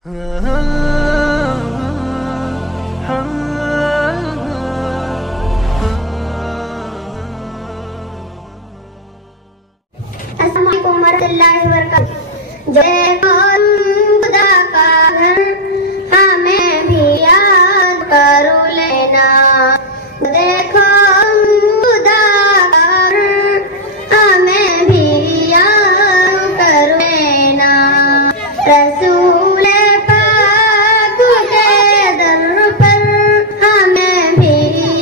अस्सलामुअलैकुम वरहमतुल्लाहि वबरकातुहू। जो खुदा का घर हमें भी याद करो लेना। देखो खुदा का घर हमें भी याद करो लेना। रसूल पाक के दर पर हमें भी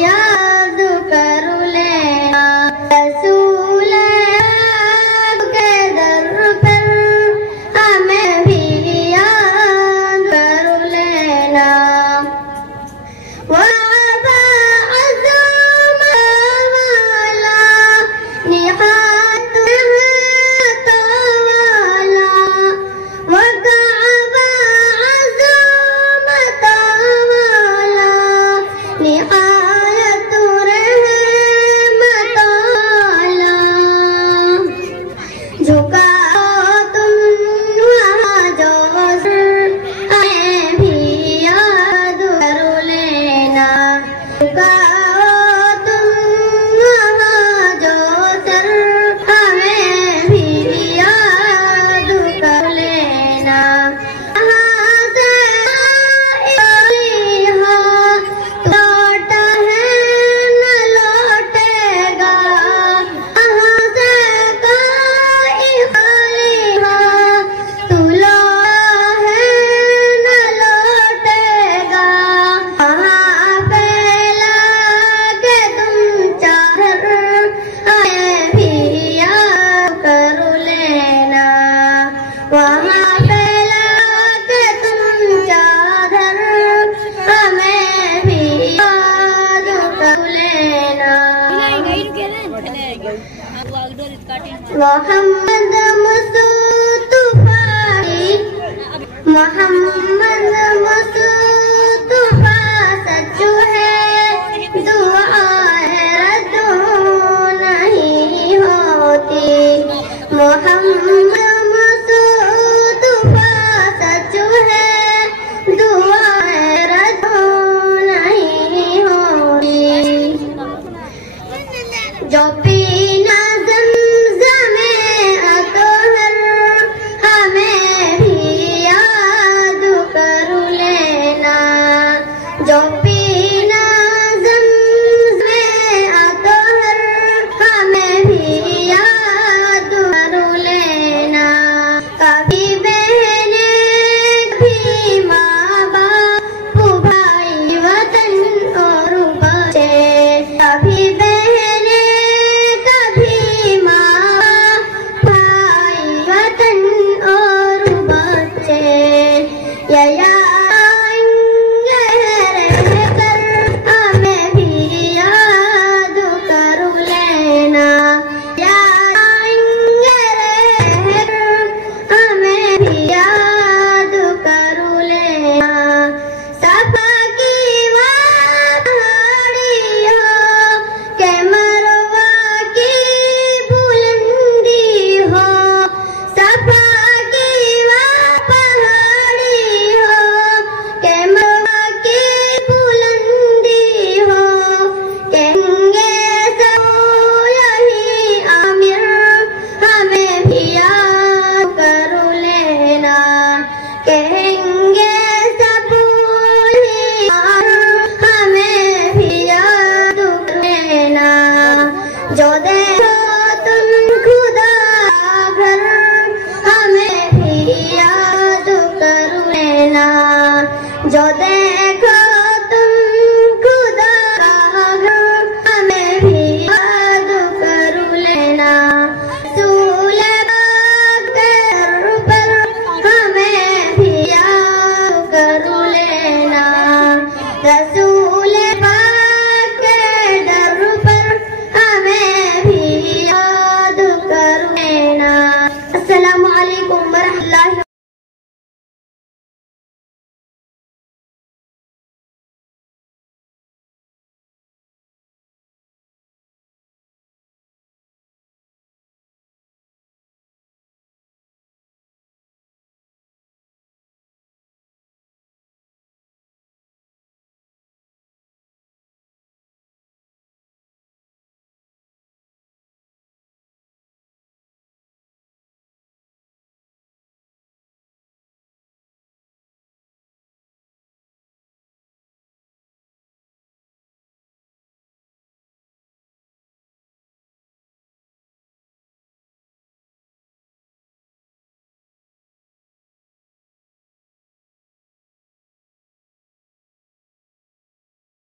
याद करो लेना। रसूल पाक के दर पर हमें भी याद करो लेना। वहाबा अज़म वाला निहात वाला वकाबा अज़मत वाला निहायत रहमत वाला। झुकाओ तुम वहाँ जो सर हमें भी याद करो लेना। झुकाओ तुम वहाँ जो सर हमें भी याद करो लेना। यहाँ से लौटा है न लौटेगा। यहाँ से कोई खाली हो तू लौटा है न लौटेगा। वहाँ फैला के तुम चादर हमें भी याद करो लेना। वहाँ फैला के तुम चादर हमें भी याद करो लेना। मोहम्मद मुस्तफा मोहम्मद मुस्तफा सच्चू है। दुआ है रद्द नहीं होती। मोहम्मद मुस्तफा सच्चू है। दुआ है रद्द नहीं होती। जो पीना ज़मज़मे अतहर हमें भी याद करो लेना। जो पीना ज़मज़मे अतहर हमें भी याद करो लेना। कभी बहने कभी माँ बाप भाई वतन और बच्चे। कभी बहने कभी माँ भाई वतन और बच्चे। आएंगे रहकर हमें भी याद करो लेना। आएंगे रहकर हमें भी याद करो लेना। सफा की पहाड़ी हो के मरवा की बुलंदी हो। सफा की पहाड़ी हो के मरवा की बुलंदी हो। कहेंगे सब यही आमिर हमें भी याद करो लेना। कहेंगे सब यही आमिर हमें भी याद करो लेना। जो देखो तुम खुदा घर हमें भी याद करो लेना। जो